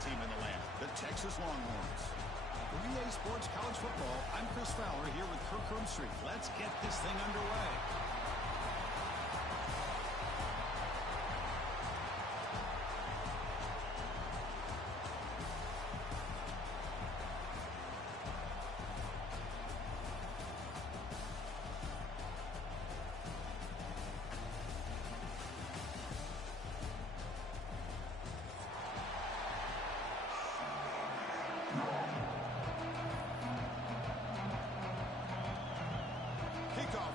team in the land, the Texas Longhorns. For EA Sports College Football, I'm Chris Fowler here with Kirk Street. Let's get this thing underway.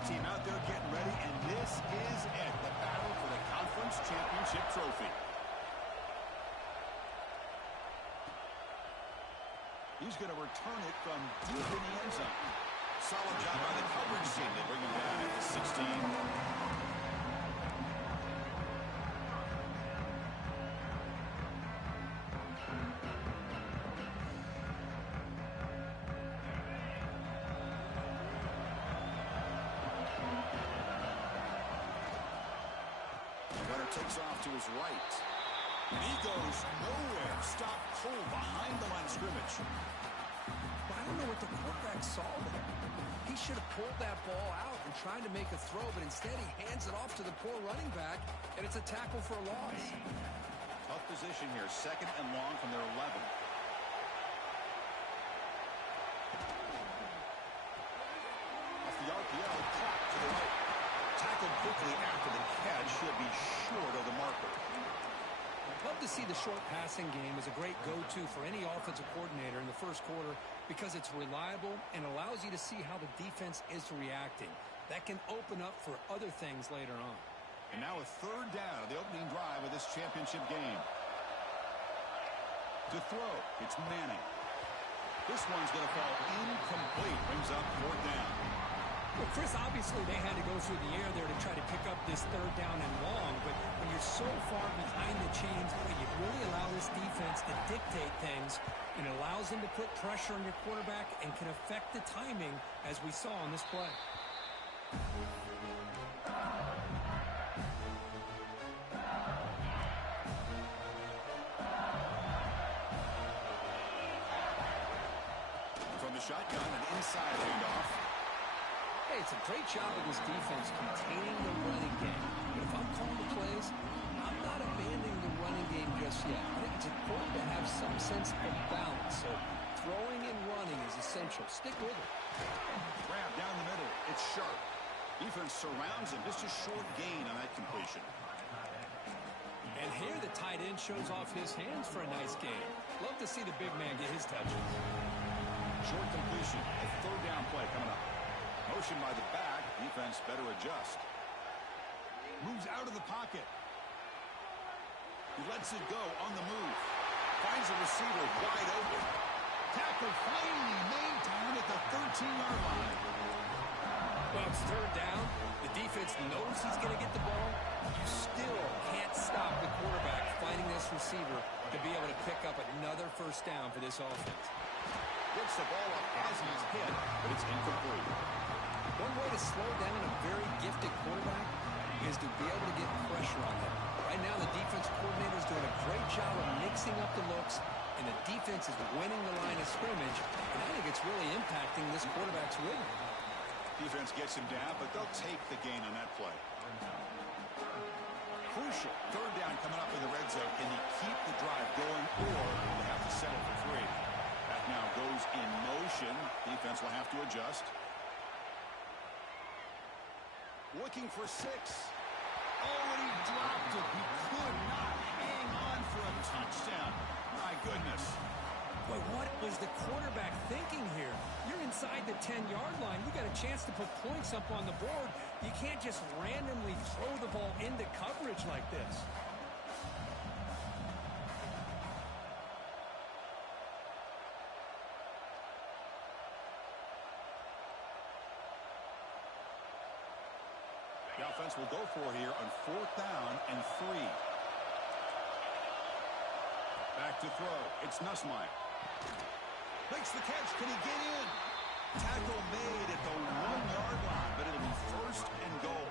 Team out there getting ready, and this is it, the battle for the conference championship trophy. He's going to return it from deep in the end zone. Solid job by the coverage team. They bring him down at the 16. Takes off to his right. And he goes nowhere. Stop cold behind the line of scrimmage. Well, I don't know what the quarterback saw there. He should have pulled that ball out and tried to make a throw, but instead he hands it off to the poor running back, and it's a tackle for a loss. Tough position here. 2nd and long from their 11. Off the RPO, caught to the right. Tackled quickly after the catch. He'll be short of the marker. I'd love to see the short passing game as a great go-to for any offensive coordinator in the first quarter because it's reliable and allows you to see how the defense is reacting. That can open up for other things later on. And now a 3rd down of the opening drive of this championship game. To throw, it's Manning. This one's going to fall incomplete. Brings up 4th down. Well, Chris, obviously they had to go through the air there to try to pick up this 3rd down and long, but when you're so far behind the chains, boy, you really allow this defense to dictate things, and it allows them to put pressure on your quarterback and can affect the timing, as we saw on this play. From the shotgun, an inside handoff. Hey, it's a great job of this defense containing the running game. But if I'm calling the plays, I'm not abandoning the running game just yet. I think it's important to have some sense of balance. So throwing and running is essential. Stick with it. Grab down the middle. It's sharp. Defense surrounds him. Just a short gain on that completion. And here the tight end shows off his hands for a nice game. Love to see the big man get his touches. Short completion. A 3rd down play coming up. Motion by the back. Defense better adjust. Moves out of the pocket. He lets it go on the move. Finds a receiver wide open. Tackle finally made down at the 13-yard line. Well, it's 3rd down. The defense knows he's going to get the ball. You still can't stop the quarterback finding this receiver to be able to pick up another 1st down for this offense. Gets the ball up as he's hit, but it's incomplete. One way to slow down a very gifted quarterback is to be able to get pressure on him. Right now, the defense coordinator is doing a great job of mixing up the looks, and the defense is winning the line of scrimmage, and I think it's really impacting this quarterback's rhythm. Defense gets him down, but they'll take the gain on that play. Crucial. 3rd down coming up in the red zone. Can he keep the drive going, or will they have to settle for 3? That now goes in motion. Defense will have to adjust. Looking for 6. Oh, and he dropped it. He could not hang on for a touchdown. My goodness. But what was the quarterback thinking here? You're inside the 10-yard line. You got a chance to put points up on the board. You can't just randomly throw the ball into coverage like this. The offense will go for here on 4th down and 3. Back to throw. It's Nussmeier. Makes the catch. Can he get in? Tackle made at the 1-yard line, but it'll be 1st and goal.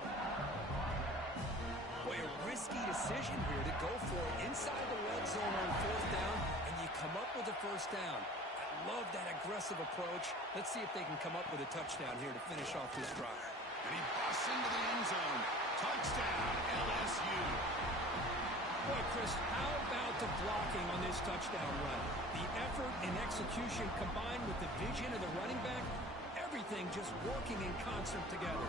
Boy, a risky decision here to go for it inside the red zone on 4th down, and you a first down. I love that aggressive approach. Let's see if they can come up with a touchdown here to finish off this drive. And he busts into the end zone. Touchdown, LSU. Boy, Chris, how about the blocking on this touchdown run? The effort and execution combined with the vision of the running back, everything just working in concert together.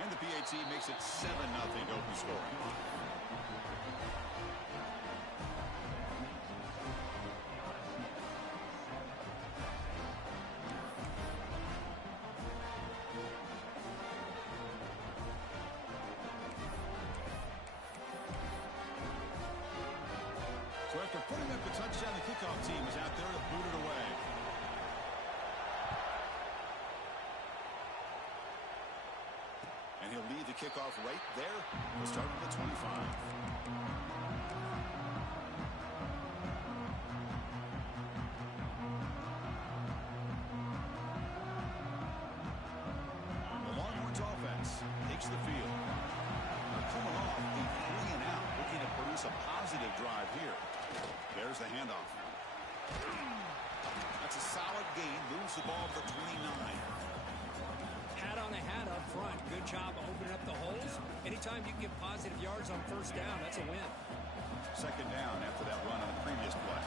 And the PAT makes it 7-0 open scoring. So after putting up the touchdown, the kickoff team is out there to boot it away. And he'll lead the kickoff right there. We'll start with the 25. The Longhorns offense takes the field. They're coming off a 3-and-out, looking to produce a positive drive here. There's the handoff. That's a solid gain. Moves the ball to the 29. Hat on a hat up front. Good job opening up the holes. Anytime you can get positive yards on first down, that's a win. Second down after that run on the previous play.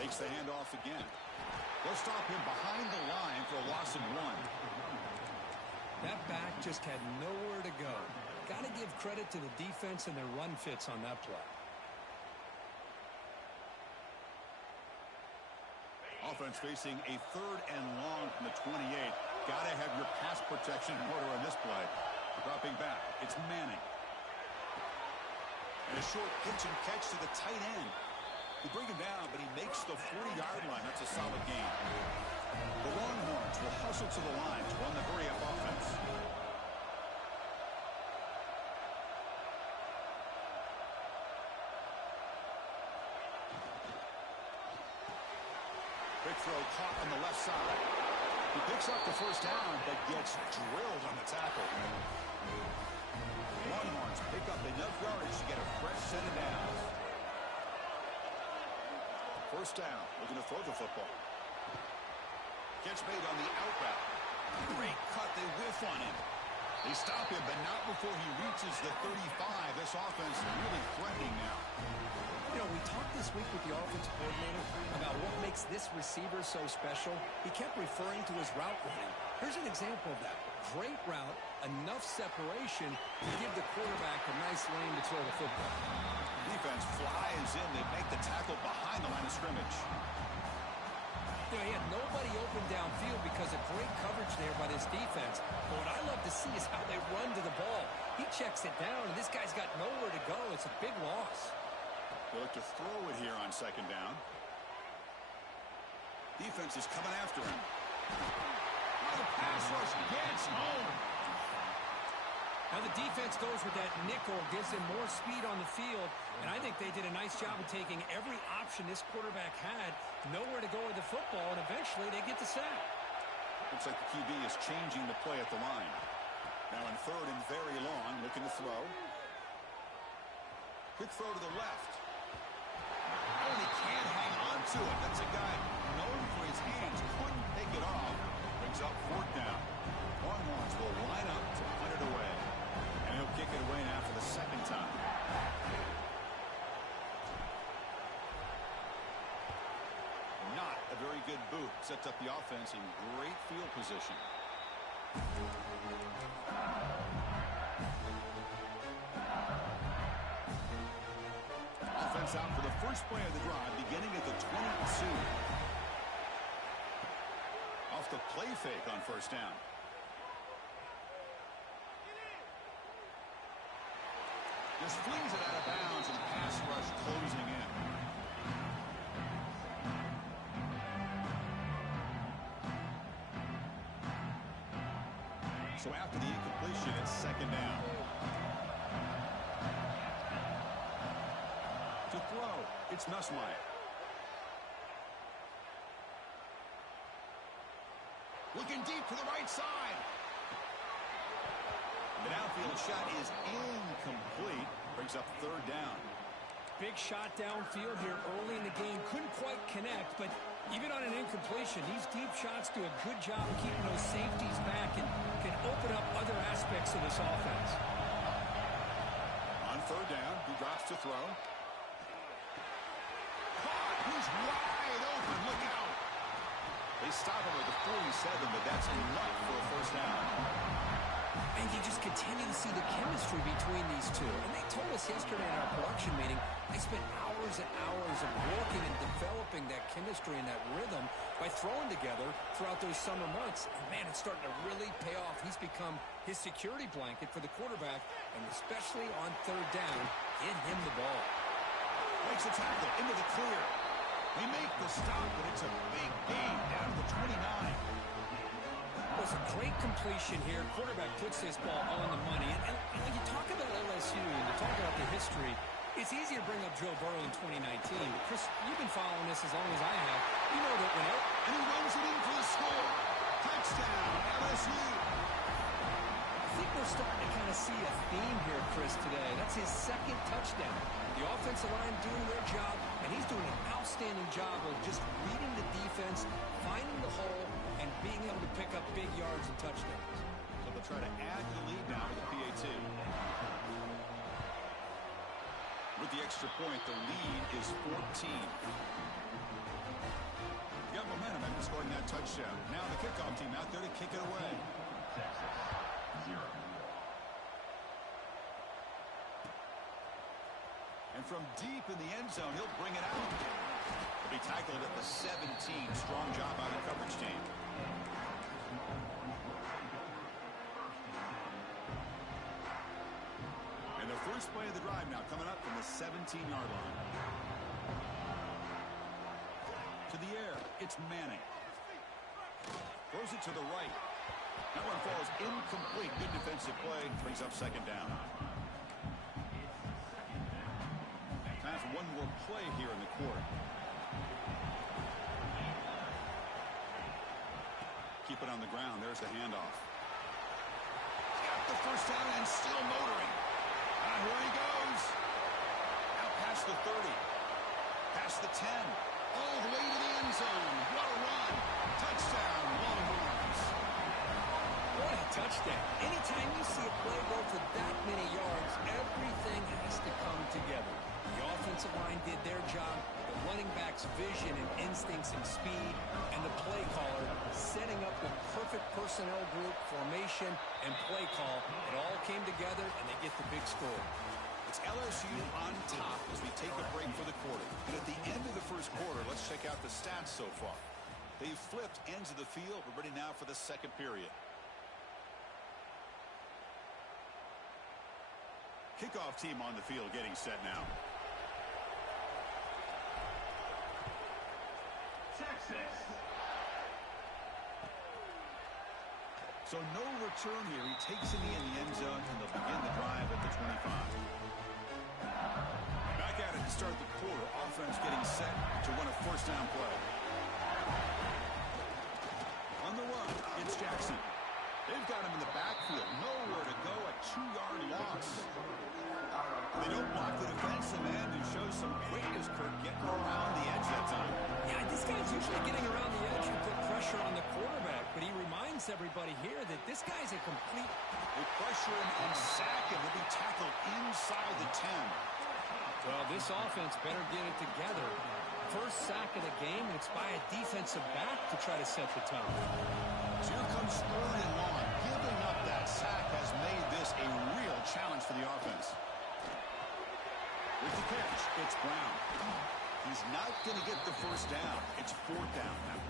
Takes the handoff again. They'll stop him behind the line for a loss of 1. That back just had nowhere to go. Got to give credit to the defense and their run fits on that play. Offense facing a 3rd and long from the 28. Got to have your pass protection in order on this play. Dropping back, it's Manning. And a short pitch and catch to the tight end. They bring him down, but he makes the 40-yard line. That's a solid gain. The Longhorns will hustle to the line to run the hurry-up offense. Quick throw caught on the left side. He picks up the first down, but gets drilled on the tackle. Longhorns pick up enough yardage to get a fresh set of downs. First down, looking to throw the football. Catch made on the out route. Great cut, they whiff on him. They stop him, but not before he reaches the 35. This offense really threatening now. You know, we talked this week with the offensive coordinator about what makes this receiver so special. He kept referring to his route running. Here's an example of that. Great route, enough separation to give the quarterback a nice lane to throw the football. Defense flies in. They make the tackle behind the line of scrimmage. You know, he had nobody open downfield because of great coverage there by this defense. But what I love to see is how they run to the ball. He checks it down, and this guy's got nowhere to go. It's a big loss. They look to throw it here on second down. Defense is coming after him. Oh, the pass rush gets home. Now the defense goes with that nickel, gives him more speed on the field, and I think they did a nice job of taking every option this quarterback had, nowhere to go with the football, and eventually they get the sack. Looks like the QB is changing the play at the line. Now in 3rd and very long, looking to throw. Quick throw to the left. Oh, he can't hang on to it. That's a guy known for his hands. Couldn't pick it off. Brings up 4th down. Longhorns will line up to punt it away. And he'll kick it away now for the second time. Not a very good boot. Sets up the offense in great field position. Offense out for the first play of the drive, beginning at the 22. Off the play fake on first down. Just flings it out of bounds, and pass rush closing in. So after the incompletion, it's second down. To throw, it's Nussmeier. Looking deep to the right side. The downfield shot is incomplete. Brings up third down. Big shot downfield here early in the game. Couldn't quite connect, but even on an incompletion, these deep shots do a good job of keeping those safeties back and can open up other aspects of this offense. On third down, he drops to throw. Caught! He's wide open. Look out! They stop him at the 47, but that's enough for a first down. And you just continue to see the chemistry between these two. And they told us yesterday in our production meeting, they spent hours and hours of working and developing that chemistry and that rhythm by throwing together throughout those summer months. And man, it's starting to really pay off. He's become his security blanket for the quarterback, and especially on third down, get him the ball. Makes a tackle into the clear. They make the stop, but it's a big gain down to the 29. It was a great completion here. Quarterback puts this ball on the money. And when you talk about LSU and you talk about the history, it's easy to bring up Joe Burrow in 2019. But Chris, you've been following this as long as I have. You know that when and he runs it in for the score. Touchdown, LSU. I think we're starting to kind of see a theme here, Chris, today. That's his second touchdown. The offensive line doing their job, and he's doing an outstanding job of just reading the defense, finding the hole, and being able to pick up big yards and touchdowns. So they'll try to add the lead now to the PAT. With the extra point, the lead is 14. You got momentum after scoring that touchdown. Now the kickoff team out there to kick it away. Texas, 0. And from deep in the end zone, he'll bring it out. He'll be tackled at the 17. Strong job by the coverage team. And the first play of the drive now coming up from the 17-yard line. To the air, it's Manning. Throws it to the right. That one falls incomplete. Good defensive play. Brings up second down. Time for one more play here in the quarter. Keep it on the ground. There's the handoff. Got the first down and still motoring. Here he goes. Out past the 30. Past the 10. All the way to the end zone. What a run. Touchdown, Longhorns. What a touchdown. Anytime you see a play go for that many yards, everything has to come together. The offensive line did their job, the running back's vision and instincts and speed, and the play caller setting up the perfect personnel group, formation, and play call. It all came together, and they get the big score. It's LSU on top as we take a break for the quarter. And at the end of the first quarter, let's check out the stats so far. They've flipped ends of the field. We're ready now for the second period. Kickoff team on the field getting set now. Texas. So no return here. He takes it in the end zone, and they'll begin the drive at the 25. Back at it to start the quarter. Offense getting set to run a first down play. On the run, it's Jackson. They've got him in the backfield. Nowhere to go. A 2-yard loss. They don't block the defensive end and show some quickness. Kirk getting around the edge that time. Yeah, this guy's usually getting around the edge and put pressure on the quarterback, but he reminds everybody here that this guy's a complete... They pressure him and sack him. He'll be tackled inside the 10. Well, this offense better get it together. First sack of the game, and it's by a defensive back to try to set the tone. So here comes third and long. Giving up that sack has made this a real challenge for the offense. With the catch, it's Brown. He's not going to get the first down. It's fourth down now.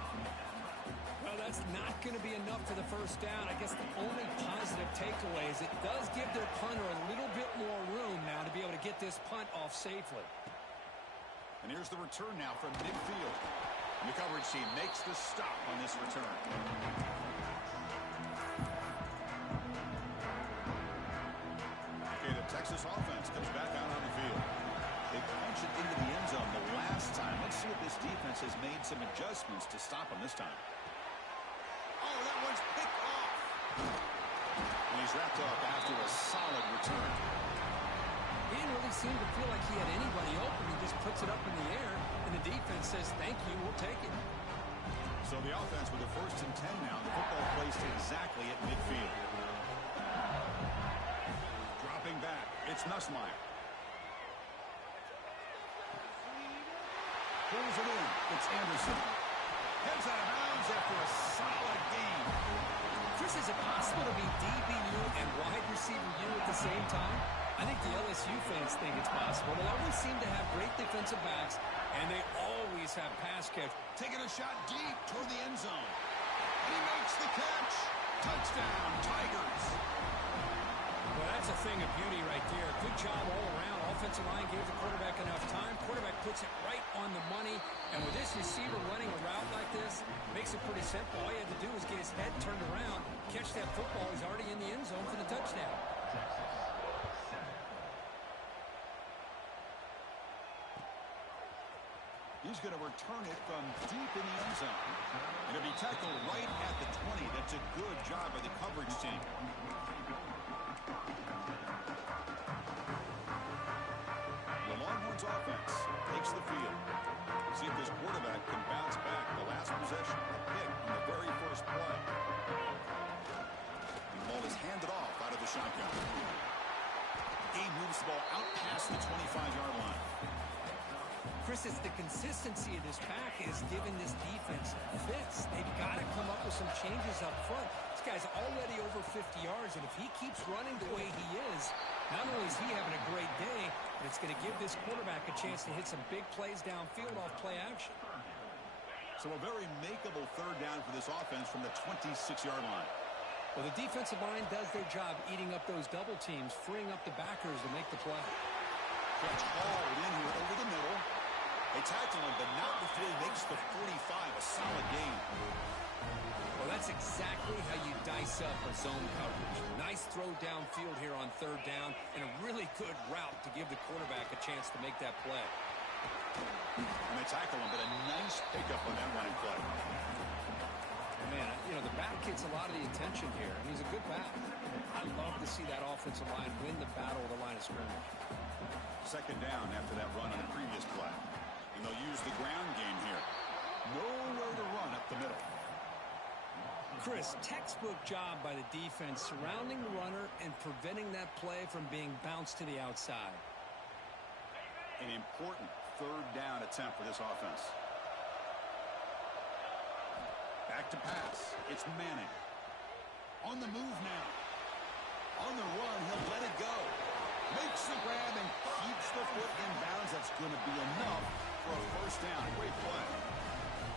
Well, that's not going to be enough for the first down. I guess the only positive takeaway is it does give their punter a little bit more room now to be able to get this punt off safely. And here's the return now from midfield. And the coverage team makes the stop on this return. Okay, the Texas offense comes back out on the field. They punch it into the end zone the last time. Let's see if this defense has made some adjustments to stop them this time. Oh, that one's picked off. And he he's wrapped up after a solid return. He didn't really seem to feel like he had anybody open. He just puts it up in the air, and the defense says, thank you, we'll take it. So the offense with a 1st and 10 now. The football placed exactly at midfield. Dropping back, it's Nussmeier. Pulls it in, it's Anderson. Heads out of bounds after a solid gain. Chris, is it possible to be DBU and wide receiver U at the same time? I think the LSU fans think it's possible. They always seem to have great defensive backs, and they always have pass catch. Taking a shot deep toward the end zone. He makes the catch. Touchdown, Tigers. Well, that's a thing of beauty right there. Good job all around. Offensive line gave the quarterback enough time. Quarterback puts it right on the money. And with this receiver running a route like this, makes it pretty simple. All you have to do is get his head turned around, catch that football. He's already in the end zone for the touchdown. He's going to return it from deep in the end zone. It'll be tackled right at the 20. That's a good job by the coverage team. The Longhorns offense takes the field. See if this quarterback can bounce back. The last possession, a pick on the very first play. And the ball is handed off out of the shotgun. He moves the ball out past the 25-yard line. Chris, it's the consistency of this pack is giving this defense fits. They've got to come up with some changes up front. This guy's already over 50 yards, and if he keeps running the way he is, not only is he having a great day, but it's going to give this quarterback a chance to hit some big plays downfield off play action. So a very makeable 3rd down for this offense from the 26-yard line. Well, the defensive line does their job eating up those double teams, freeing up the backers to make the play. Catch hauled in here over the middle. They tackle him, but not before he makes the 45, a solid gain. Well, that's exactly how you dice up a zone coverage. Nice throw downfield here on 3rd down, and a really good route to give the quarterback a chance to make that play. And they tackle him, but a nice pickup on that running play. Man, you know, the back gets a lot of the attention here, and he's a good back. I love to see that offensive line win the battle of the line of scrimmage. 2nd down after that run on the previous play. And they'll use the ground game here. Nowhere to run up the middle. Chris, textbook job by the defense surrounding the runner and preventing that play from being bounced to the outside. An important 3rd down attempt for this offense. Back to pass. It's Manning. On the move now. On the run, he'll let it go. Makes the grab and keeps the foot in bounds. That's going to be enough for a 1st down. Great play.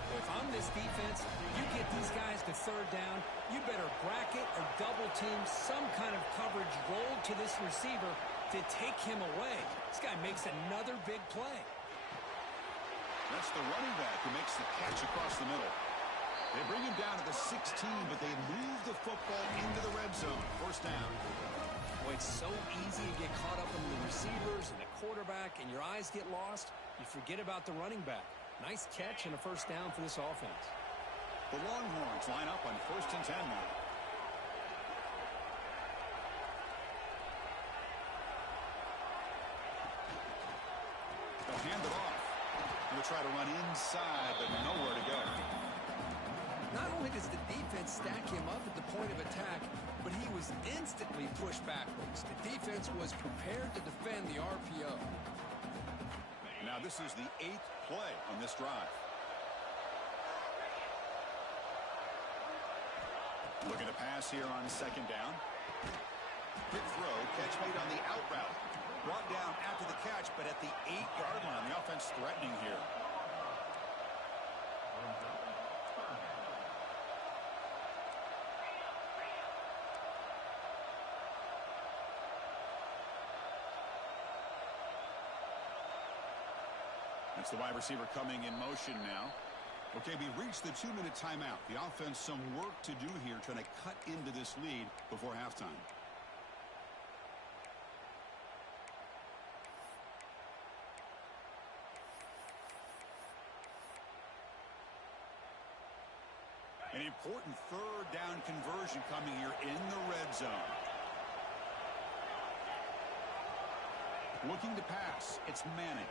Well, if I'm this defense, you get these guys to 3rd down, you better bracket or double team some kind of coverage rolled to this receiver to take him away. This guy makes another big play. That's the running back who makes the catch across the middle. They bring him down to the 16, but they move the football into the red zone. 1st down. Boy, it's so easy to get caught up in the receivers and the quarterback, and your eyes get lost. You forget about the running back. Nice catch and a 1st down for this offense. The Longhorns line up on 1st and 10 now. They'll hand it off. And they'll try to run inside, but nowhere to go. Not only does the defense stack him up at the point of attack, but he was instantly pushed backwards. The defense was prepared to defend the RPO. Now this is the 8th play on this drive. Looking to pass here on 2nd down. Quick throw, catch made on the out route. Brought down after the catch, but at the 8-yard line, the offense threatening here. That's the wide receiver coming in motion now. Okay, we reached the 2-minute timeout. The offense some work to do here, trying to cut into this lead before halftime. An important 3rd down conversion coming here in the red zone. Looking to pass. It's Manning.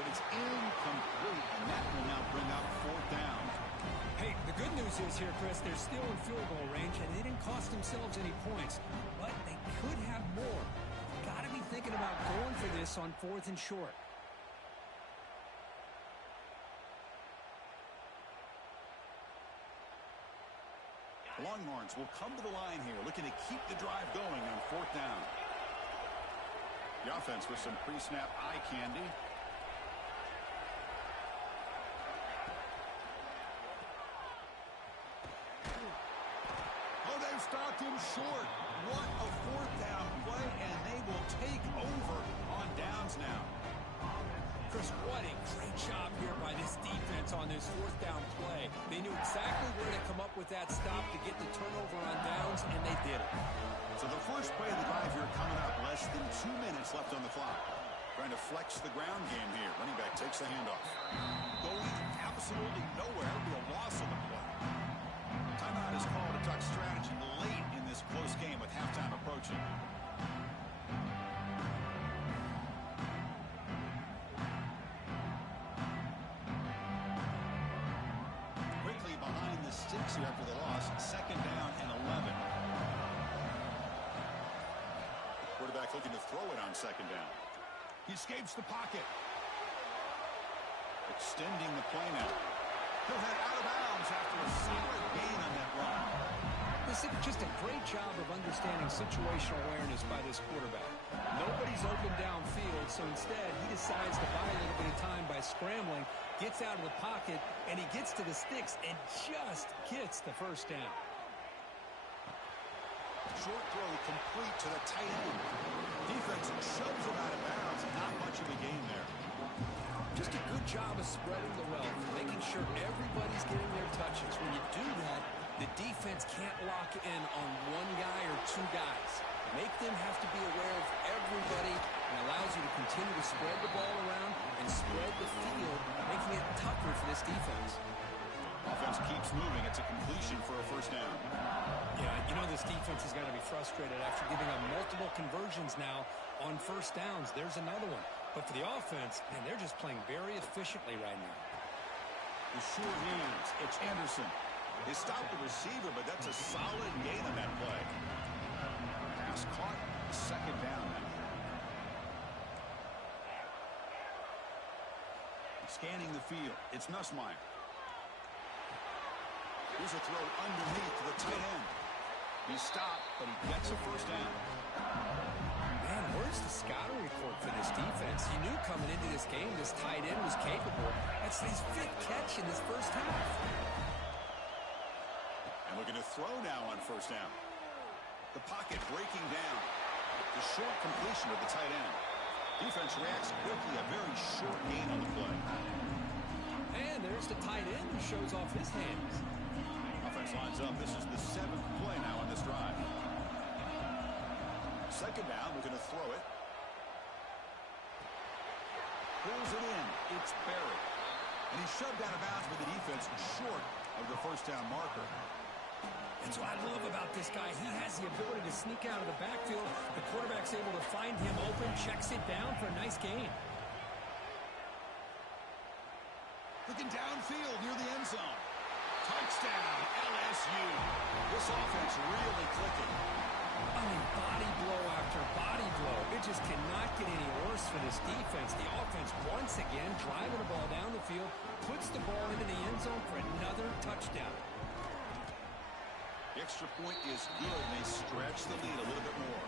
But it's incomplete, and that will now bring up fourth down. Hey, the good news is here, Chris, they're still in field goal range, and they didn't cost themselves any points. But they could have more. Got to be thinking about going for this on 4th and short. Longhorns will come to the line here, looking to keep the drive going on 4th down. The offense with some pre-snap eye candy. Oh, they've stopped him short. What a 4th down play, and they will take over on downs now. Chris, what a great job here by this defense on this 4th down play. They knew exactly where to come up with that stop to get the turnover on downs, and they did it. So the first play of the drive here coming up, less than 2 minutes left on the clock. Trying to flex the ground game here. Running back takes the handoff. Going absolutely nowhere. It'll be a loss on the play. Timeout is called to talk strategy late in this close game with halftime approaching. Quickly behind the sticks here after the loss. 2nd down and 11. Quarterback looking to throw it on 2nd down. He escapes the pocket. Extending the play now. He'll head out of bounds after a solid gain on that run. This is just a great job of understanding situational awareness by this quarterback. Nobody's open downfield, so instead he decides to buy a little bit of time by scrambling, gets out of the pocket, and he gets to the sticks and just gets the 1st down. Short throw complete to the tight end. Defense shoves him out of bounds. Not much of a gain there. Just a good job of spreading the wealth, making sure everybody's getting their touches. When you do that, the defense can't lock in on one guy or 2 guys. Make them have to be aware of everybody and allows you to continue to spread the ball around and spread the field, making it tougher for this defense. Offense keeps moving. It's a completion for a 1st down. Yeah, you know this defense has got to be frustrated after giving up multiple conversions now on 1st downs. There's another one. But for the offense, man, they're just playing very efficiently right now. The short hands. It's Anderson. They stopped the receiver, but that's a solid gain on that play. Pass caught. 2nd down now. Scanning the field. It's Nussmeier. Here's a throw underneath to the tight end. He stopped, but he gets a 1st down. Man, where's the scouting report for this defense? You knew coming into this game this tight end was capable. That's his 5th catch in this 1st half. And looking to throw now on 1st down. The pocket breaking down. The short completion of the tight end. Defense reacts quickly. A very short gain on the play. And there's the tight end who shows off his hands. Offense lines up. This is the 7th play now on this drive. 2nd down. We're going to throw it. Pulls it in. It's Barry. And he's shoved out of bounds by the defense short of the 1st down marker. That's what I love about this guy. He has the ability to sneak out of the backfield. The quarterback's able to find him open, checks it down for a nice gain. Looking downfield near the end zone. Touchdown, LSU. This offense really clicking. I mean, body blow after body blow. It just cannot get any worse for this defense. The offense, once again, driving the ball down the field, puts the ball into the end zone for another touchdown. The extra point is good, and they stretch the lead a little bit more.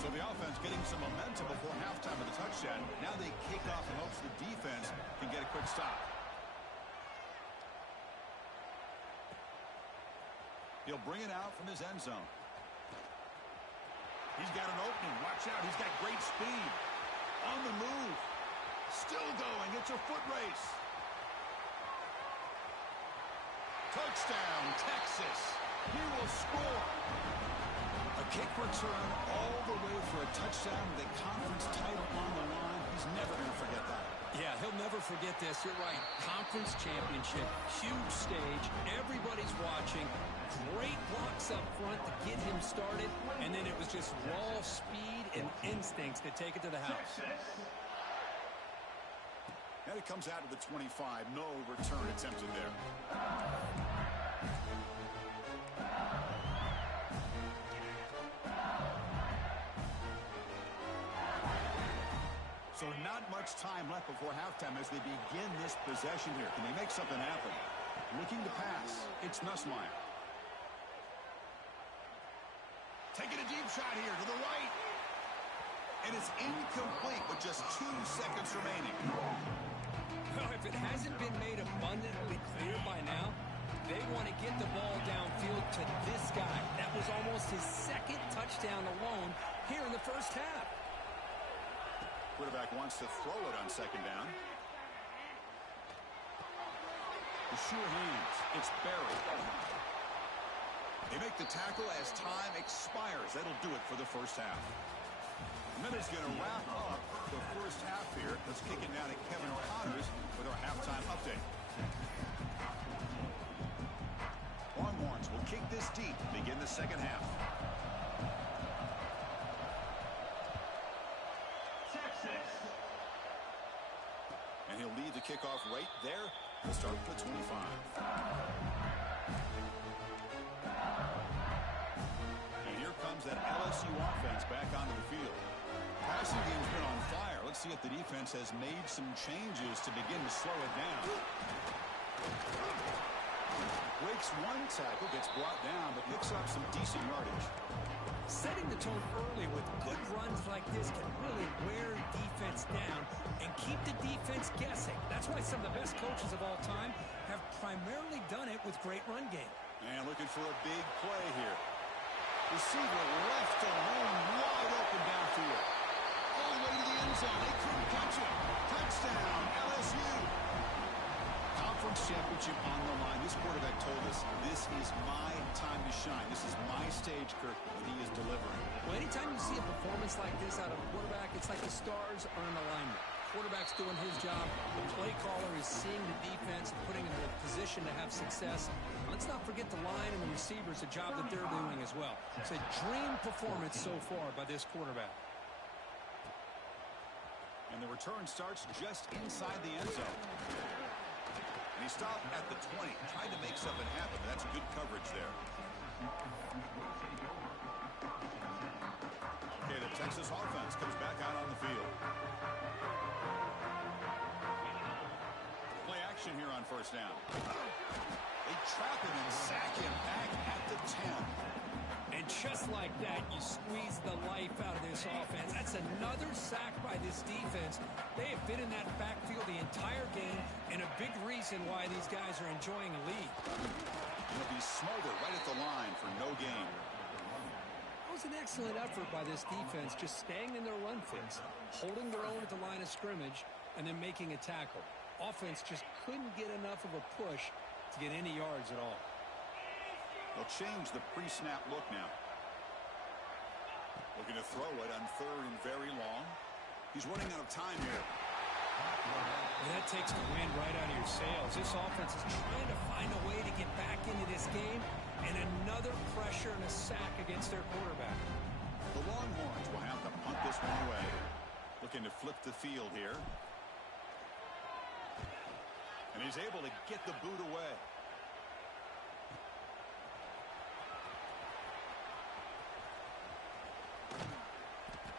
So the offense getting some momentum before halftime of the touchdown. Now they kick off in hopes the defense can get a quick stop. He'll bring it out from his end zone. He's got an opening. Watch out. He's got great speed. On the move. Still going. It's a foot race. Touchdown, Texas. He will score. A kick return all the way for a touchdown with a conference title on the line. He's never going to forget that. Yeah, he'll never forget this. You're right. Conference championship, huge stage. Everybody's watching. Great blocks up front to get him started. And then it was just raw speed and instincts to take it to the house. And it comes out of the 25. No return attempted there. So not much time left before halftime as they begin this possession here. Can they make something happen? Looking to pass. It's Nussmeier. Taking a deep shot here to the right. And it's incomplete with just 2 seconds remaining. Well, if it hasn't been made abundantly clear by now, they want to get the ball downfield to this guy. That was almost his second touchdown alone here in the first half. Quarterback wants to throw it on second down. The sure hands. It's Barry. They make the tackle as time expires. That'll do it for the first half. And then it's going to wrap up the first half here. Let's kick it down to Kevin Connors with our halftime update. Longhorns will kick this deep to begin the second half. And he'll lead the kickoff right there. We'll start with the 25. And here comes that LSU offense back onto the field. Passing game's been on fire. Let's see if the defense has made some changes to begin to slow it down. Breaks one tackle, gets brought down, but picks up some decent yardage. Setting the tone early with good runs like this can really wear defense down and keep the defense guessing. That's why some of the best coaches of all time have primarily done it with great run game. And looking for a big play here. Receiver left alone, wide open downfield. All the way to the end zone. They couldn't catch it. Touchdown, LSU. Conference championship on the line. This quarterback told us, this is my time to shine. This is my stage, Kirk, and he is delivering. Well, anytime you see a performance like this out of a quarterback, it's like the stars are in alignment. Quarterback's doing his job. The play caller is seeing the defense, putting in a position to have success. Let's not forget the line and the receivers, the job that they're doing as well. It's a dream performance so far by this quarterback. And the return starts just inside the end zone. And he stopped at the 20, tried to make something happen. That's good coverage there. Okay, the Texas offense comes back out on the field. Play action here on first down. They trap him and sack him back at the 10. And just like that, you squeeze the life out of this offense. That's another sack by this defense. They have been in that backfield the entire game, and a big reason why these guys are enjoying a lead. He'll be smothered right at the line for no gain. That was an excellent effort by this defense, just staying in their run fits, holding their own at the line of scrimmage, and then making a tackle. Offense just couldn't get enough of a push to get any yards at all. They'll change the pre-snap look now. Looking to throw it on third and very long. He's running out of time here. Well, that takes the wind right out of your sails. This offense is trying to find a way to get back into this game, and another pressure and a sack against their quarterback. The Longhorns will have to punt this one away. Looking to flip the field here. And he's able to get the boot away.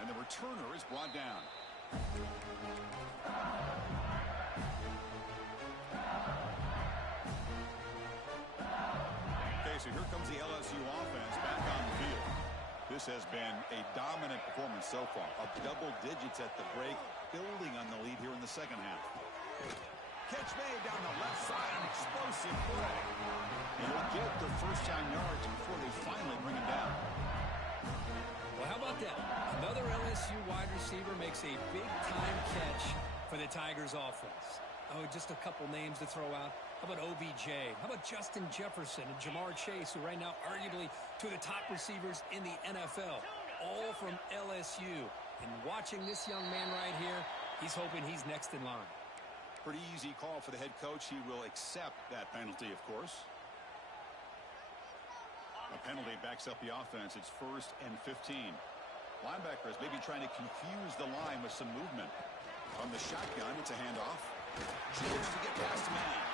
And the returner is brought down. Okay, so here comes the LSU offense back on the field. This has been a dominant performance so far. Up double digits at the break, building on the lead here in the second half. Catch made down the left side, an explosive play. And he'll get the first-time yards before they finally bring him down. Well, how about that? Another LSU wide receiver makes a big-time catch for the Tigers offense. Oh, just a couple names to throw out. How about OBJ? How about Justin Jefferson and Jamar Chase, who right now arguably two of the top receivers in the NFL, all from LSU. And watching this young man right here, he's hoping he's next in line. Pretty easy call for the head coach. He will accept that penalty, of course. A penalty backs up the offense. It's 1st and 15. Linebackers maybe trying to confuse the line with some movement. From the shotgun, it's a handoff. Chance to get past the man.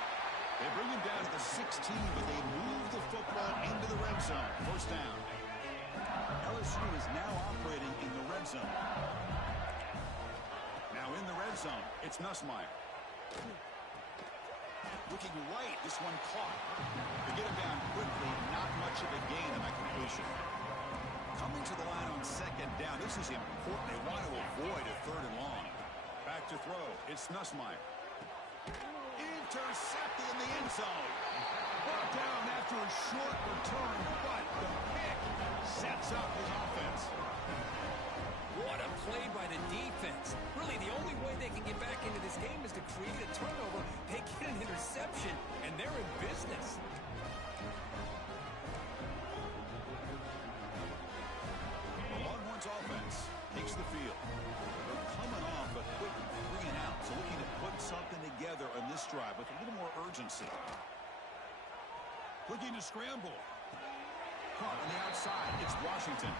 They bring him down to the 16, but they move the football into the red zone. 1st down. LSU is now operating in the red zone. Now in the red zone, it's Nussmeier. Looking right, this one caught. They get him down quickly, not much of a gain on that completion. Coming to the line on 2nd down, this is important. They want to avoid a 3rd and long. Back to throw, it's Nussmeier. Intercepted in the end zone. Brought down after a short return, but the pick sets up his offense. What a play by the defense. Really, the only way they can get back into this game is to create a turnover. They get an interception, and they're in business. The Longhorns offense takes the field. They're coming off a quick 3 and out, so looking to put something together on this drive with a little more urgency. Looking to scramble. Caught on the outside. It's Washington.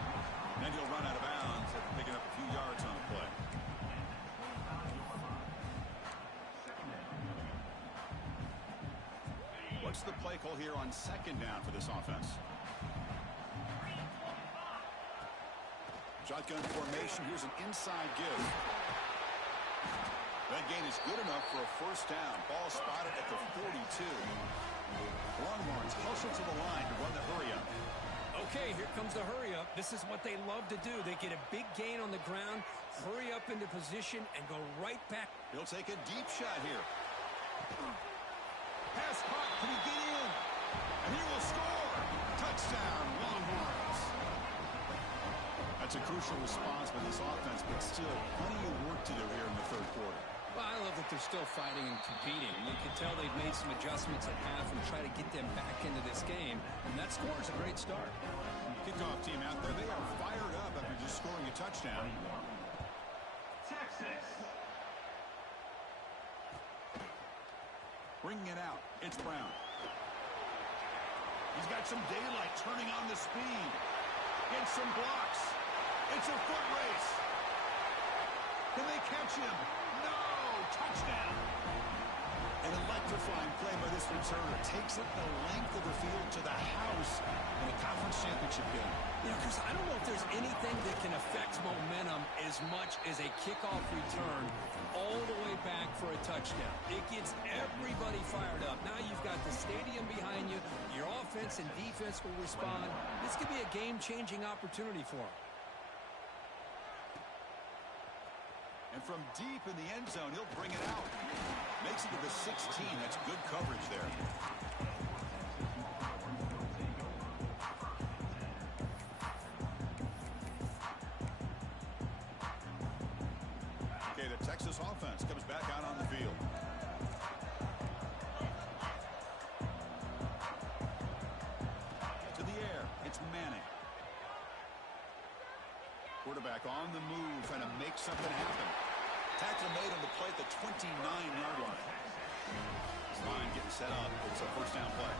Then he'll run out of bounds after picking up a few yards on the play. What's the play call here on 2nd down for this offense? Shotgun formation. Here's an inside give. That gain is good enough for a 1st down. Ball spotted at the 42. Longhorns hustle to the line to run the hurry up. Okay, here comes the hurry up. This is what they love to do. They get a big gain on the ground, hurry up into position, and go right back. He'll take a deep shot here. Pass caught. Can he get in? And he will score. Touchdown, Longhorns. That's a crucial response by this offense, but still plenty of work to do here in the 3rd quarter. Well, I love that they're still fighting and competing. You can tell they've made some adjustments at half and try to get them back into this game. And that score is a great start. Kickoff team out there. They are fired up after just scoring a touchdown. Texas. Bringing it out. It's Brown. He's got some daylight turning on the speed. Gets some blocks. It's a foot race. Can they catch him? No! Touchdown! An electrifying play by this returner. Takes it the length of the field to the house in a conference championship game. You know, Chris, I don't know if there's anything that can affect momentum as much as a kickoff return all the way back for a touchdown. It gets everybody fired up. Now you've got the stadium behind you. Your offense and defense will respond. This could be a game-changing opportunity for them. And from deep in the end zone, he'll bring it out. Makes it to the 16. That's good coverage there. Okay, the Texas offense comes back out on the field. To the air, it's Manning. Quarterback on the move, trying to make something happen. Tackle made on the play at the 29-yard line. Line getting set up. It's a 1st down play.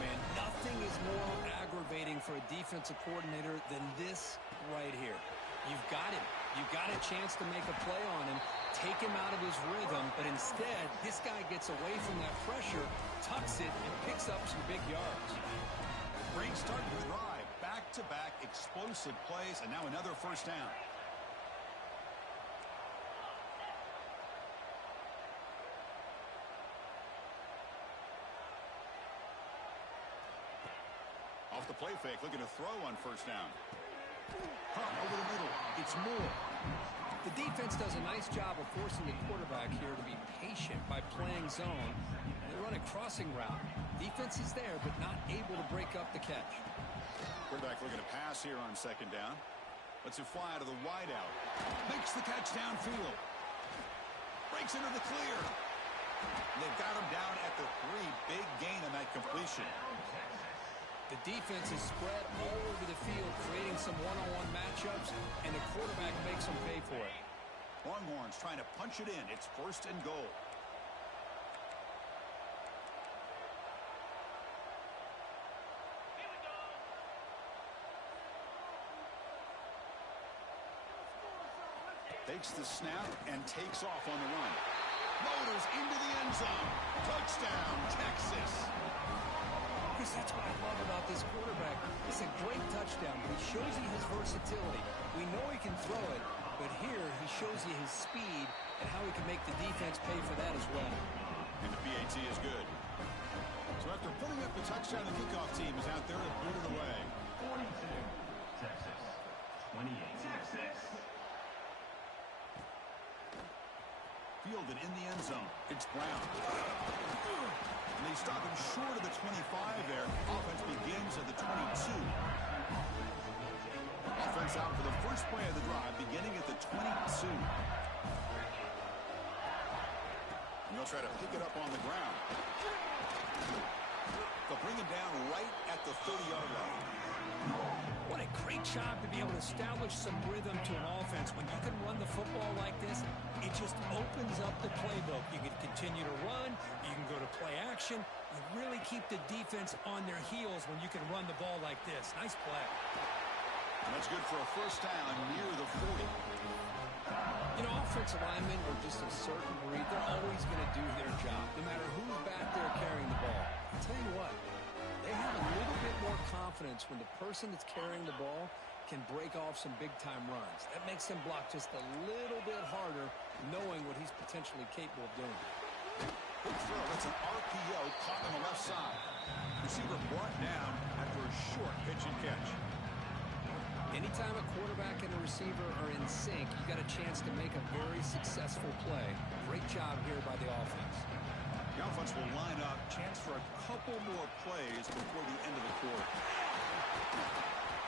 Man, nothing is more aggravating for a defensive coordinator than this right here. You've got him. You've got a chance to make a play on him, take him out of his rhythm, but instead, this guy gets away from that pressure, tucks it, and picks up some big yards. Great start to the drive. Back-to-back explosive plays, and now another 1st down. Off the play fake, looking to throw on 1st down. Over the middle, it's Moore. The defense does a nice job of forcing the quarterback here to be patient by playing zone. They run a crossing route. Defense is there, but not able to break up the catch. Quarterback looking to pass here on 2nd down. Lets it fly out of the wideout. Makes the catch downfield. Breaks into the clear. They've got him down at the 3. Big gain on that completion. The defense is spread all over the field, creating some one-on-one matchups, and the quarterback makes them pay for it. Longhorns trying to punch it in. It's 1st and goal. Takes the snap and takes off on the run. Motors into the end zone. Touchdown, Texas. Chris, that's what I love about this quarterback. It's a great touchdown, but he shows you his versatility. We know he can throw it, but here he shows you his speed and how he can make the defense pay for that as well. And the PAT is good. So after putting up the touchdown, the kickoff team is out there to boot it away. 42, Texas. 28, Texas. Fielded in the end zone. It's Brown. And they stop him short of the 25 there. Offense begins at the 22. Offense out for the first play of the drive, beginning at the 22. And they'll try to pick it up on the ground. They'll bring him down right at the 30-yard line. What a great job to be able to establish some rhythm to an offense. When you can run the football like this, it just opens up the playbook. You can continue to run. You can go to play action. You really keep the defense on their heels when you can run the ball like this. Nice play. And that's good for a first down near the 40. You know, offensive linemen are just a certain breed. They're always going to do their job, no matter who's back there carrying the ball. I'll tell you what, they have a little bit more confidence when the person that's carrying the ball can break off some big-time runs. That makes them block just a little bit harder, knowing what he's potentially capable of doing. Good throw. That's an RPO caught on the left side. Receiver brought down after a short pitch and catch. Anytime a quarterback and a receiver are in sync, you got a chance to make a very successful play. Great job here by the offense. The offense will line up. Chance for a couple more plays before the end of the quarter.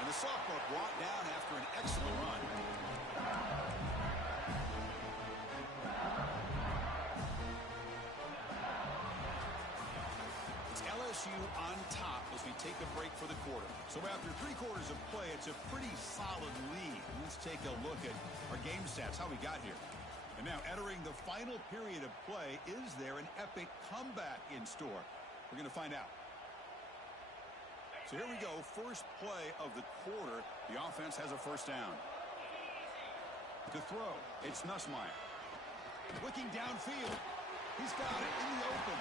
And the sophomore brought down after an excellent run. It's LSU on top as we take a break for the quarter. So after 3 quarters of play, it's a pretty solid lead. Let's take a look at our game stats, how we got here. And now entering the final period of play, is there an epic comeback in store? We're going to find out. So here we go, first play of the quarter. The offense has a first down. To throw, it's Nussmeier. Looking downfield. He's got it in the open.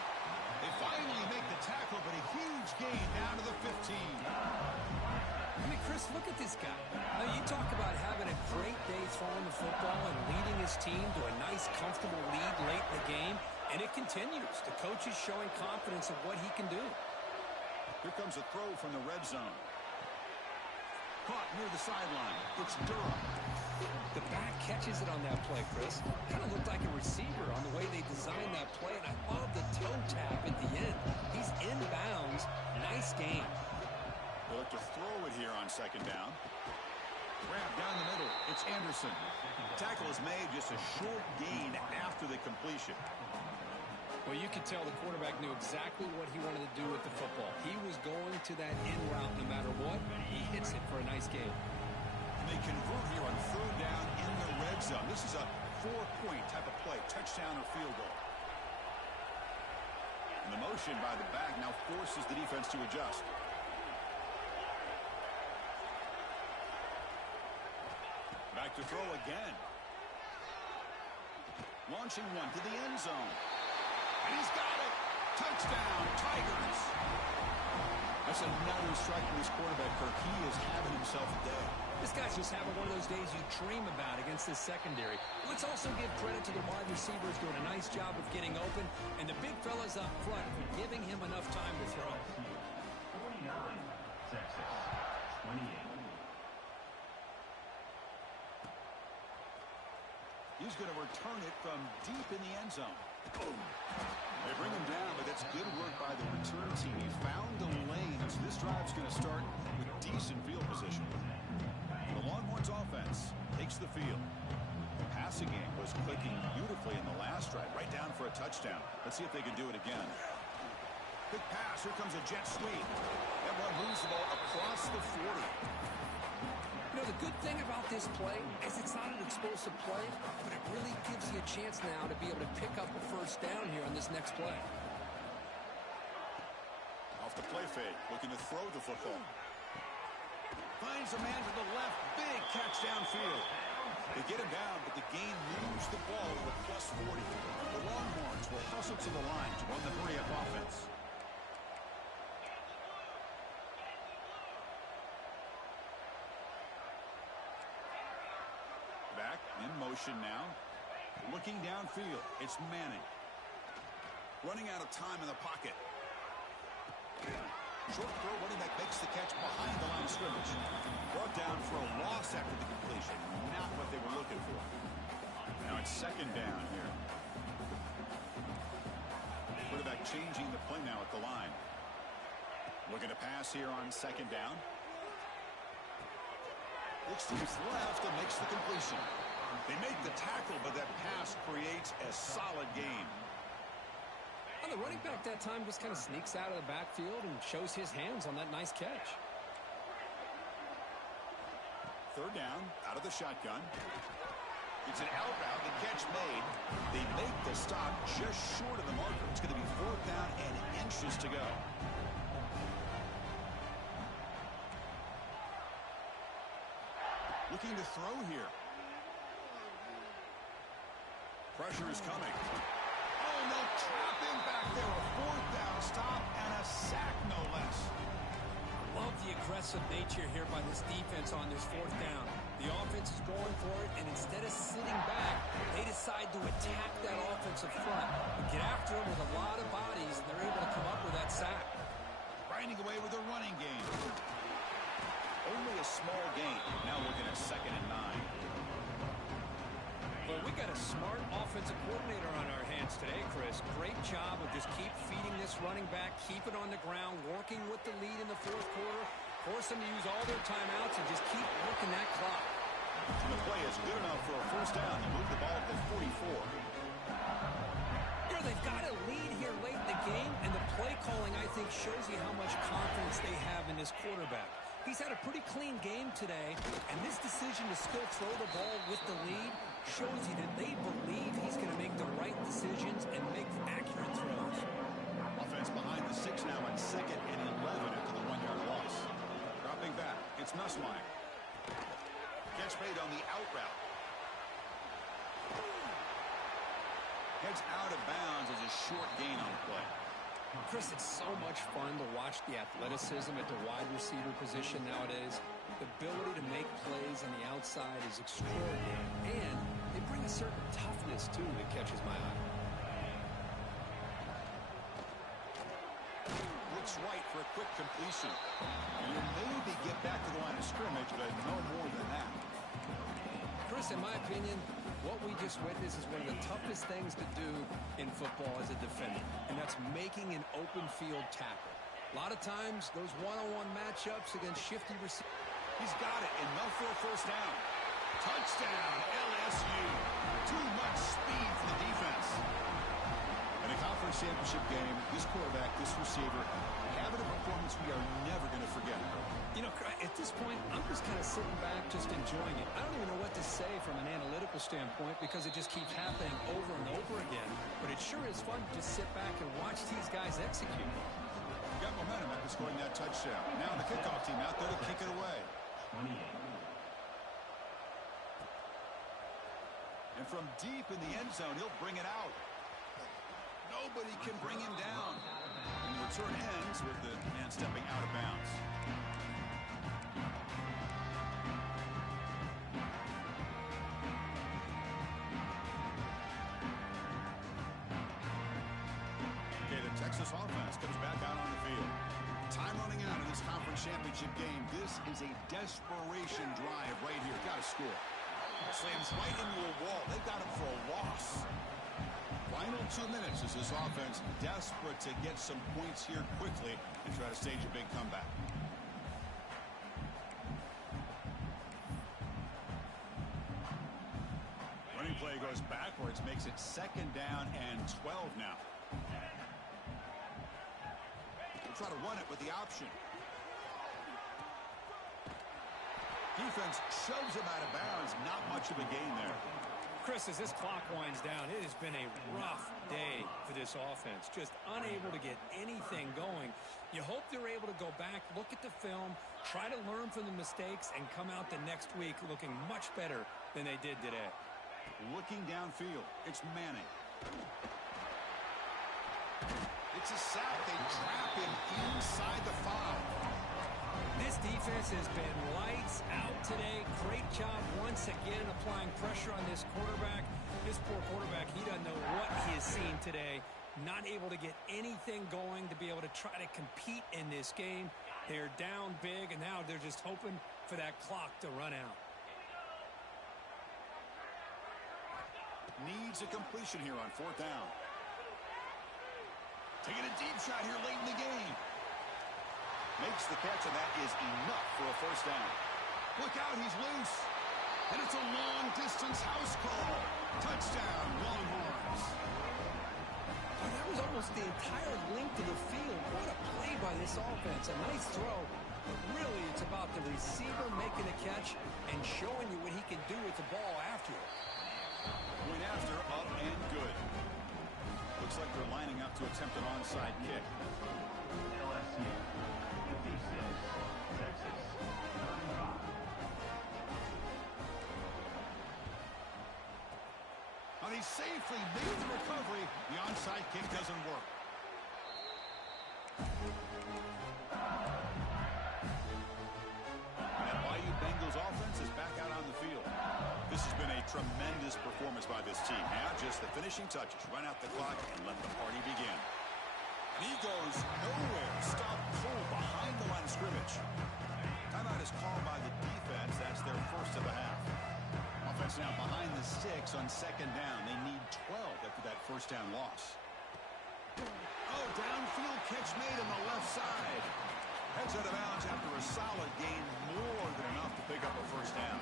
They finally make the tackle, but a huge gain down to the 15. I mean, Chris, look at this guy. Now, you talk about having a great day throwing the football and leading his team to a nice, comfortable lead late in the game, and it continues. The coach is showing confidence of what he can do. Here comes a throw from the red zone. Caught near the sideline. It's Durham. The back catches it on that play, Chris. Kind of looked like a receiver on the way they designed that play, and I love the toe tap at the end. He's inbounds. Nice game. They look to throw it here on second down. Grab down the middle. It's Anderson. Tackle is made, just a short gain after the completion. Well, you could tell the quarterback knew exactly what he wanted to do with the football. He was going to that in route no matter what. He hits it for a nice game. They convert here on third down in the red zone. This is a 4-point type of play, touchdown or field goal. And the motion by the back now forces the defense to adjust. Back to throw again. Launching one to the end zone. And he's got it. Touchdown, Tigers. That's another strike from this quarterback, Kirk. He is having himself a day. This guy's just having one of those days you dream about against this secondary. Let's also give credit to the wide receivers doing a nice job of getting open, and the big fellas up front for giving him enough time to throw. 49, Texas. 28. He's going to return it from deep in the end zone. They bring him down, but that's good work by the return team. He found the lane, so this drive's going to start with decent field position. The Longhorns offense takes the field. The passing game was clicking beautifully in the last drive, right down for a touchdown. Let's see if they can do it again. Big pass. Here comes a jet sweep. That one moves the ball across the 40. You know, the good thing about this play is it's not an explosive play, but it really gives you a chance now to be able to pick up a first down here on this next play. Off the play fake, looking to throw the football. Finds a man to the left. Big catch downfield. They get him down, but the game moves the ball to a +40. The Longhorns will hustle to the line to run the hurry-up offense. Back in motion now. Looking downfield. It's Manning. Running out of time in the pocket. Short throw, running back makes the catch behind the line of scrimmage. Brought down for a loss after the completion. Not what they were looking for. Now it's second down here. Quarterback changing the play now at the line. Looking to pass here on second down. Looks to his left and makes the completion. They make the tackle, but that pass creates a solid gain. The running back that time just kind of sneaks out of the backfield and shows his hands on that nice catch. Third down, out of the shotgun. It's an out route, the catch made. They make the stop just short of the marker. It's going to be fourth down and inches to go. Looking to throw here. Pressure is coming. Oh, no, trap him back there. A fourth down stop and a sack, no less. Love the aggressive nature here by this defense on this fourth down. The offense is going for it, and instead of sitting back, they decide to attack that offensive front and get after them with a lot of bodies, and they're able to come up with that sack. Grinding away with a running game. Only a small gain. Now looking at 2nd and 9. Well, we got a smart offensive coordinator on our hands today, Chris. Great job of just keep feeding this running back, keep it on the ground, working with the lead in the fourth quarter, force them to use all their timeouts, and just keep working that clock. And the play is good enough for a first down. They move the ball to 44. You know, they've got a lead here late in the game, and the play calling, I think, shows you how much confidence they have in this quarterback. He's had a pretty clean game today, and this decision to still throw the ball with the lead shows you that they believe he's going to make the right decisions and make accurate throws. Offense behind the 6 now on 2nd and 11 after the 1-yard loss. Dropping back, it's Nussmeier. Catch made on the out route. Heads out of bounds as a short gain on the play. Chris, it's so much fun to watch the athleticism at the wide receiver position nowadays. The ability to make plays on the outside is extraordinary, and they bring a certain toughness, too, that catches my eye. Looks right for a quick completion. And you'll maybe get back to the line of scrimmage, but no more than that. Chris, in my opinion, what we just witnessed is one of the toughest things to do in football as a defender, and that's making an open field tackle. A lot of times, those one-on-one matchups against shifty receivers. He's got it, enough for a first down. Touchdown, LSU. Too much speed for the defense. In a conference championship game, this quarterback, this receiver, having a performance we are never going to forget. You know, at this point, I'm just kind of sitting back, just enjoying it. I don't even know what to say from an analytical standpoint because it just keeps happening over and over again. But it sure is fun to just sit back and watch these guys execute. Got momentum after scoring that touchdown. Now the kickoff team out there to kick it away. 28. And from deep in the end zone, he'll bring it out. Nobody can bring him down. And the return ends with the man stepping out of bounds. Okay, the Texas offense comes back out on the field. Time running out in this conference championship game. This is a desperation drive right here. Got to score. Slams right into a wall. They've got him for a loss. Final 2 minutes as this offense desperate to get some points here quickly and try to stage a big comeback. Running play goes backwards, makes it 2nd down and 12 now. We'll try to run it with the option. Defense shoves him out of bounds. Not much of a gain there. Chris, as this clock winds down, it has been a rough day for this offense. Just unable to get anything going. You hope they're able to go back, look at the film, try to learn from the mistakes, and come out the next week looking much better than they did today. Looking downfield, it's Manning. It's a sack. They trap him inside the 5. This defense has been lights out today. Great job once again applying pressure on this quarterback. This poor quarterback, he doesn't know what he has seen today. Not able to get anything going to be able to try to compete in this game. They're down big, and now they're just hoping for that clock to run out. Needs a completion here on 4th down. Taking a deep shot here late in the game. Makes the catch, and that is enough for a 1st down. Look out, he's loose. And it's a long-distance house call. Touchdown, Longhorns. Oh, that was almost the entire length of the field. What a play by this offense. A nice throw. But really, it's about the receiver making a catch and showing you what he can do with the ball after it. Went after, up and good. Looks like they're lining up to attempt an onside kick. LSU, 56, Texas, 35. Now he safely made the recovery. The onside kick doesn't work. And Bayou Bengals offense is back out on the field. This has been a tremendous performance by this team. Now just the finishing touches. Run out the clock and let the party begin. And he goes nowhere. Stop cold behind the line of scrimmage. Timeout is called by the defense. That's their first of the half. Offense now behind the 6 on 2nd down. They need 12 after that 1st down loss. Oh, downfield catch made on the left side. Heads out of bounds after a solid gain, more than enough to pick up a 1st down.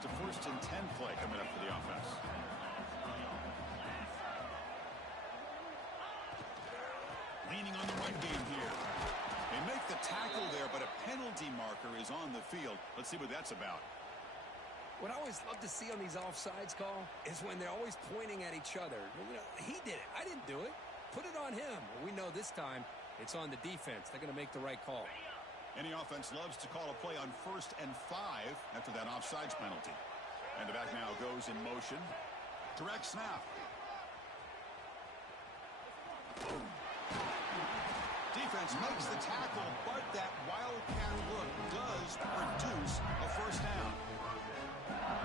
It's a 1st and 10 play coming up for the offense. Leaning on the run game here. They make the tackle there, but a penalty marker is on the field. Let's see what that's about. What I always love to see on these offsides call is when they're always pointing at each other. You know, he did it. I didn't do it. Put it on him. We know this time it's on the defense. They're going to make the right call. Any offense loves to call a play on 1st and 5 after that offsides penalty. And the back now goes in motion. Direct snap. Defense makes the tackle, but that wildcat look does produce a 1st down.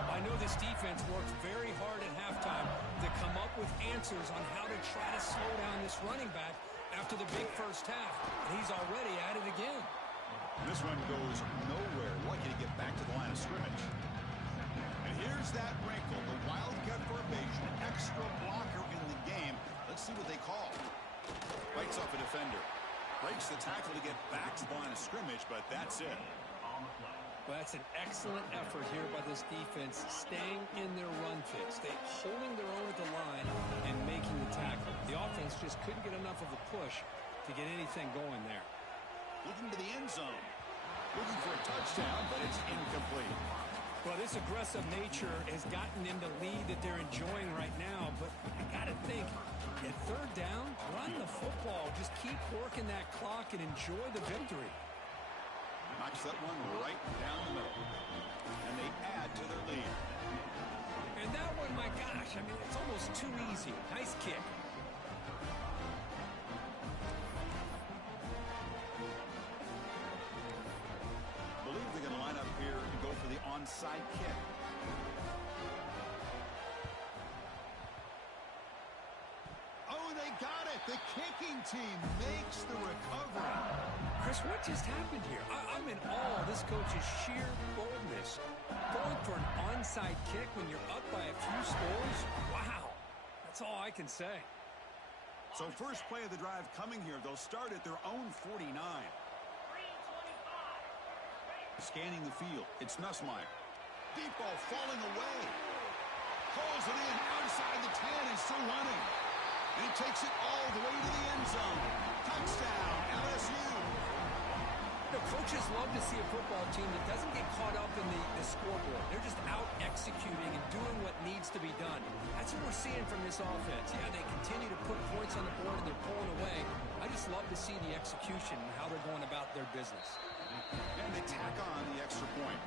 I know this defense worked very hard at halftime to come up with answers on how to try to slow down this running back after the big 1st half. And he's already at it again. This one goes nowhere. Lucky to get back to the line of scrimmage. And here's that wrinkle, the wildcat formation, extra blocker in the game. Let's see what they call. Bites off a defender. Breaks the tackle to get back to the line of scrimmage, but that's it. Well, that's an excellent effort here by this defense, staying in their run fits. They holding their own at the line and making the tackle. The offense just couldn't get enough of a push to get anything going there. Looking to the end zone. Looking for a touchdown, but it's incomplete. Well, this aggressive nature has gotten them the lead that they're enjoying right now, but I got to think, at 3rd down, run the football. Just keep working that clock and enjoy the victory. Knocks that one right down the middle. And they add to their lead. And that one, my gosh, I mean, it's almost too easy. Nice kick. Believe they're going to line up here and go for the onside kick. Oh, they got it. The kicking team makes the recovery. Chris, what just happened here? I'm in awe of this coach's sheer boldness. Going for an onside kick when you're up by a few scores? Wow. That's all I can say. So first play of the drive coming here. They'll start at their own 49. Scanning the field. It's Nussmeier. Deep ball falling away. Pulls it in outside the 10 and still running. And he takes it all the way to the end zone. Touchdown, LSU. You know, coaches love to see a football team that doesn't get caught up in the scoreboard. They're just out executing. executing and doing what needs to be done. That's what we're seeing from this offense. Yeah, they continue to put points on the board and they're pulling away. I just love to see the execution and how they're going about their business. And they tack on the extra point.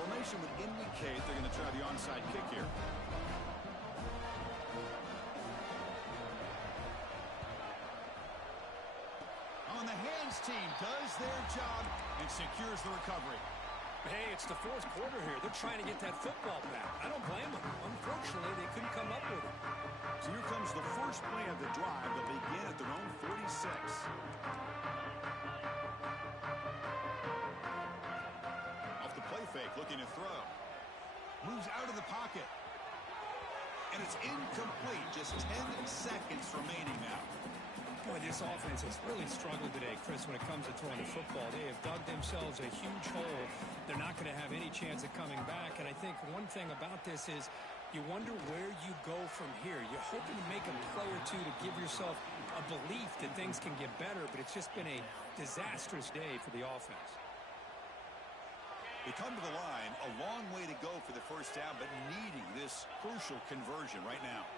Formation would indicate they're going to try the onside kick here. On the hands team does their job and secures the recovery. Hey, it's the fourth quarter here. They're trying to get that football back. I don't blame them. Unfortunately, they couldn't come up with it. So here comes the first play of the drive. They'll begin at their own 46. Off the play fake, looking to throw. Moves out of the pocket. And it's incomplete. Just 10 seconds remaining now. Boy, this offense has really struggled today, Chris, when it comes to throwing the football. They have dug themselves a huge hole. They're not going to have any chance of coming back. And I think one thing about this is you wonder where you go from here. You're hoping to make a play or two to give yourself a belief that things can get better, but it's just been a disastrous day for the offense. They come to the line, a long way to go for the first down, but needing this crucial conversion right now.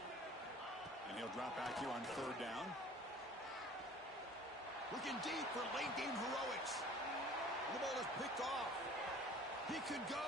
And he'll drop back here on third down. Looking deep for late game heroics. The ball is picked off. He could go.